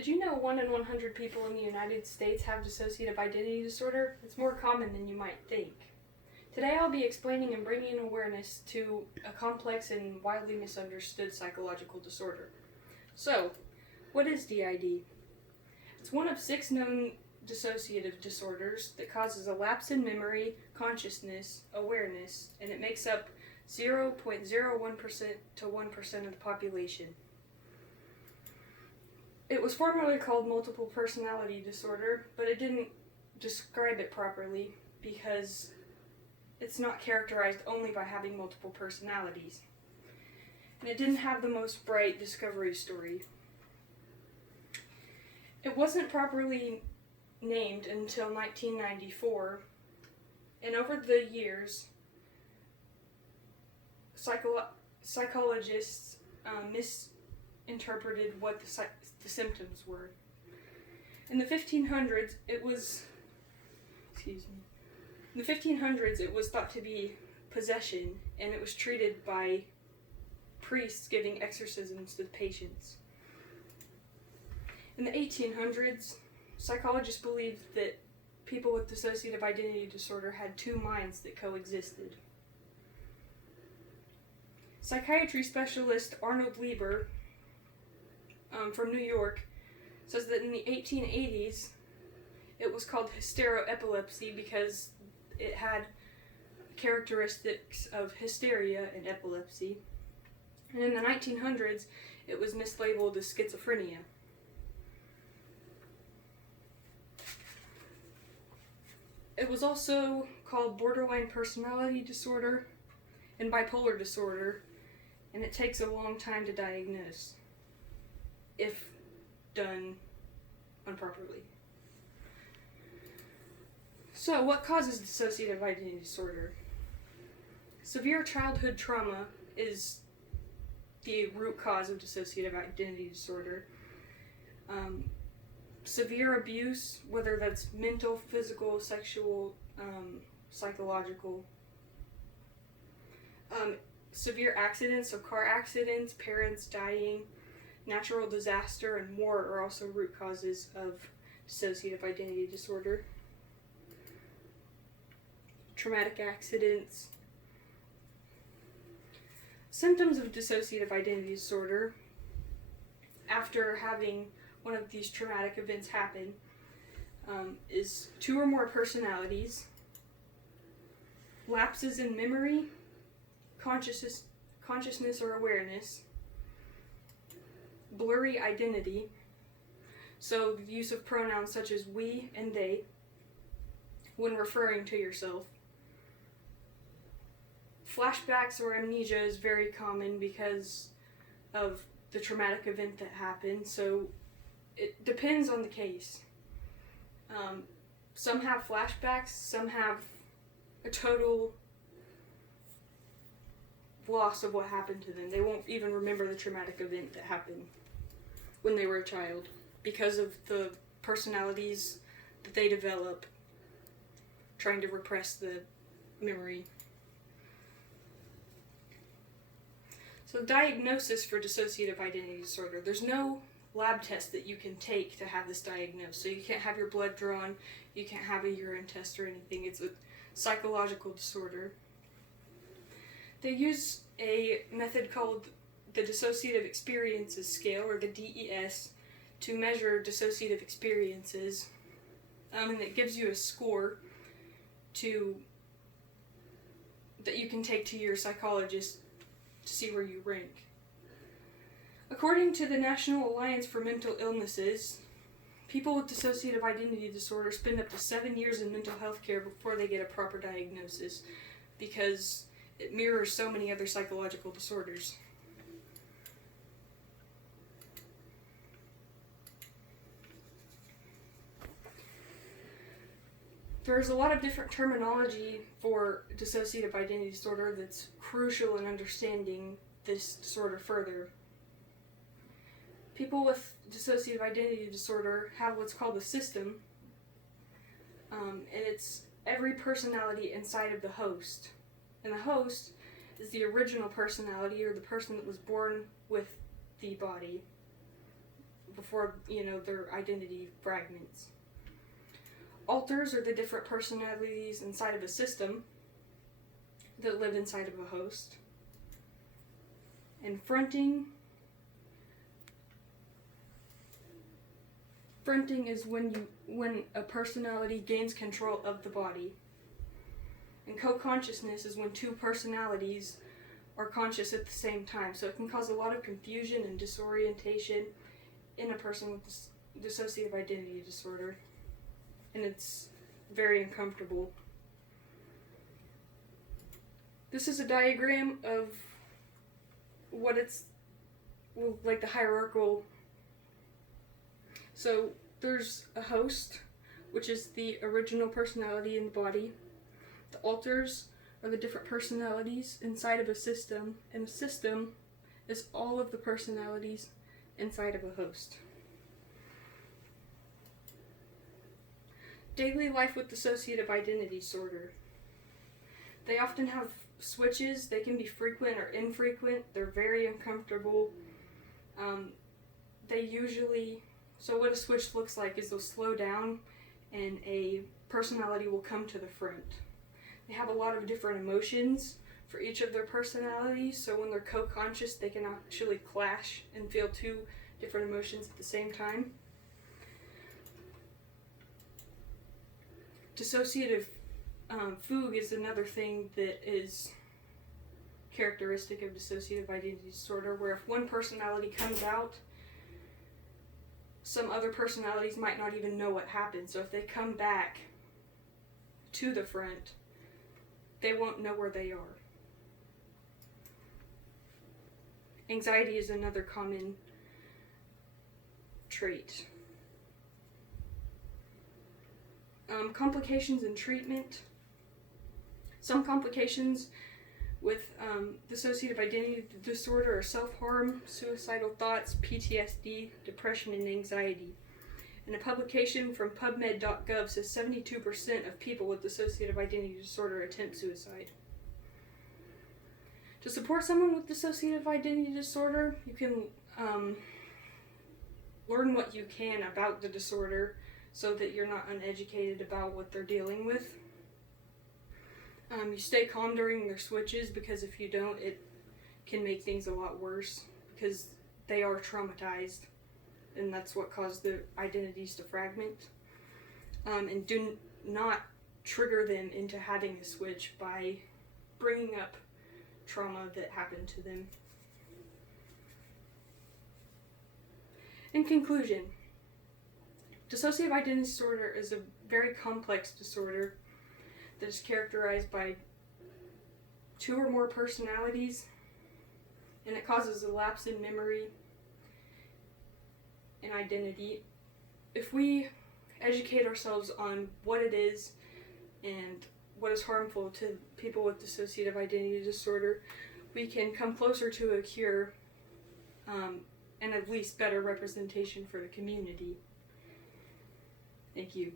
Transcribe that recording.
Did you know 1 in 100 people in the United States have dissociative identity disorder? It's more common than you might think. Today I'll be explaining and bringing awareness to a complex and widely misunderstood psychological disorder. So, what is DID? It's one of 6 known dissociative disorders that causes a lapse in memory, consciousness, awareness, and it makes up 0.01% to 1% of the population. It was formerly called multiple personality disorder, but it didn't describe it properly because it's not characterized only by having multiple personalities. And it didn't have the most bright discovery story. It wasn't properly named until 1994, and over the years, psychologists misinterpreted what the symptoms were. In the 1500s, it was thought to be possession, and it was treated by priests giving exorcisms to the patients. In the 1800s, psychologists believed that people with dissociative identity disorder had 2 minds that coexisted. Psychiatry specialist Arnold Lieber from New York says that in the 1880s it was called hysteroepilepsy because it had characteristics of hysteria and epilepsy. And in the 1900s it was mislabeled as schizophrenia. It was also called borderline personality disorder and bipolar disorder, and it takes a long time to diagnose if done improperly. So, what causes dissociative identity disorder? Severe childhood trauma is the root cause of dissociative identity disorder. Severe abuse, whether that's mental, physical, sexual, psychological. Severe accidents, so car accidents, parents dying, natural disaster, and war are also root causes of dissociative identity disorder. Traumatic accidents. Symptoms of dissociative identity disorder after having one of these traumatic events happen is 2 or more personalities, lapses in memory, consciousness or awareness, blurry identity, so the use of pronouns such as we and they when referring to yourself. Flashbacks or amnesia is very common because of the traumatic event that happened, so it depends on the case. Some have flashbacks, some have a total loss of what happened to them. They won't even remember the traumatic event that happened when they were a child because of the personalities that they develop trying to repress the memory. So, diagnosis for dissociative identity disorder. There's no lab test that you can take to have this diagnosed. So you can't have your blood drawn, you can't have a urine test or anything. It's a psychological disorder. They use a method called the Dissociative Experiences Scale, or the DES, to measure dissociative experiences. And it gives you a score that you can take to your psychologist to see where you rank. According to the National Alliance for Mental Illnesses, people with dissociative identity disorder spend up to 7 years in mental health care before they get a proper diagnosis because it mirrors so many other psychological disorders. There's a lot of different terminology for dissociative identity disorder that's crucial in understanding this disorder further. People with dissociative identity disorder have what's called a system, and it's every personality inside of the host. And the host is the original personality, or the person that was born with the body, before, their identity fragments. Alters are the different personalities inside of a system that live inside of a host. And fronting is when a personality gains control of the body. And co-consciousness is when two personalities are conscious at the same time. So it can cause a lot of confusion and disorientation in a person with dissociative identity disorder. And it's very uncomfortable. This is a diagram of what it's like, the hierarchical. So there's a host, which is the original personality in the body. The alters are the different personalities inside of a system, and a system is all of the personalities inside of a host. Daily life with dissociative identity disorder. They often have switches. They can be frequent or infrequent. They're very uncomfortable. So what a switch looks like is they'll slow down and a personality will come to the front. They have a lot of different emotions for each of their personalities, so when they're co-conscious, they can actually clash and feel two different emotions at the same time. Dissociative fugue is another thing that is characteristic of dissociative identity disorder, where if one personality comes out, some other personalities might not even know what happened. So if they come back to the front, they won't know where they are. Anxiety is another common trait. Complications in treatment. Some complications with dissociative identity disorder are self-harm, suicidal thoughts, PTSD, depression, and anxiety. And a publication from PubMed.gov says 72% of people with dissociative identity disorder attempt suicide. To support someone with dissociative identity disorder, you can learn what you can about the disorder so that you're not uneducated about what they're dealing with. You stay calm during their switches, because if you don't, it can make things a lot worse, because they are traumatized, and that's what caused the identities to fragment. And do not trigger them into having a switch by bringing up trauma that happened to them. In conclusion, dissociative identity disorder is a very complex disorder that is characterized by two or more personalities, and it causes a lapse in memory and identity. If we educate ourselves on what it is and what is harmful to people with dissociative identity disorder, we can come closer to a cure and at least better representation for the community. Thank you.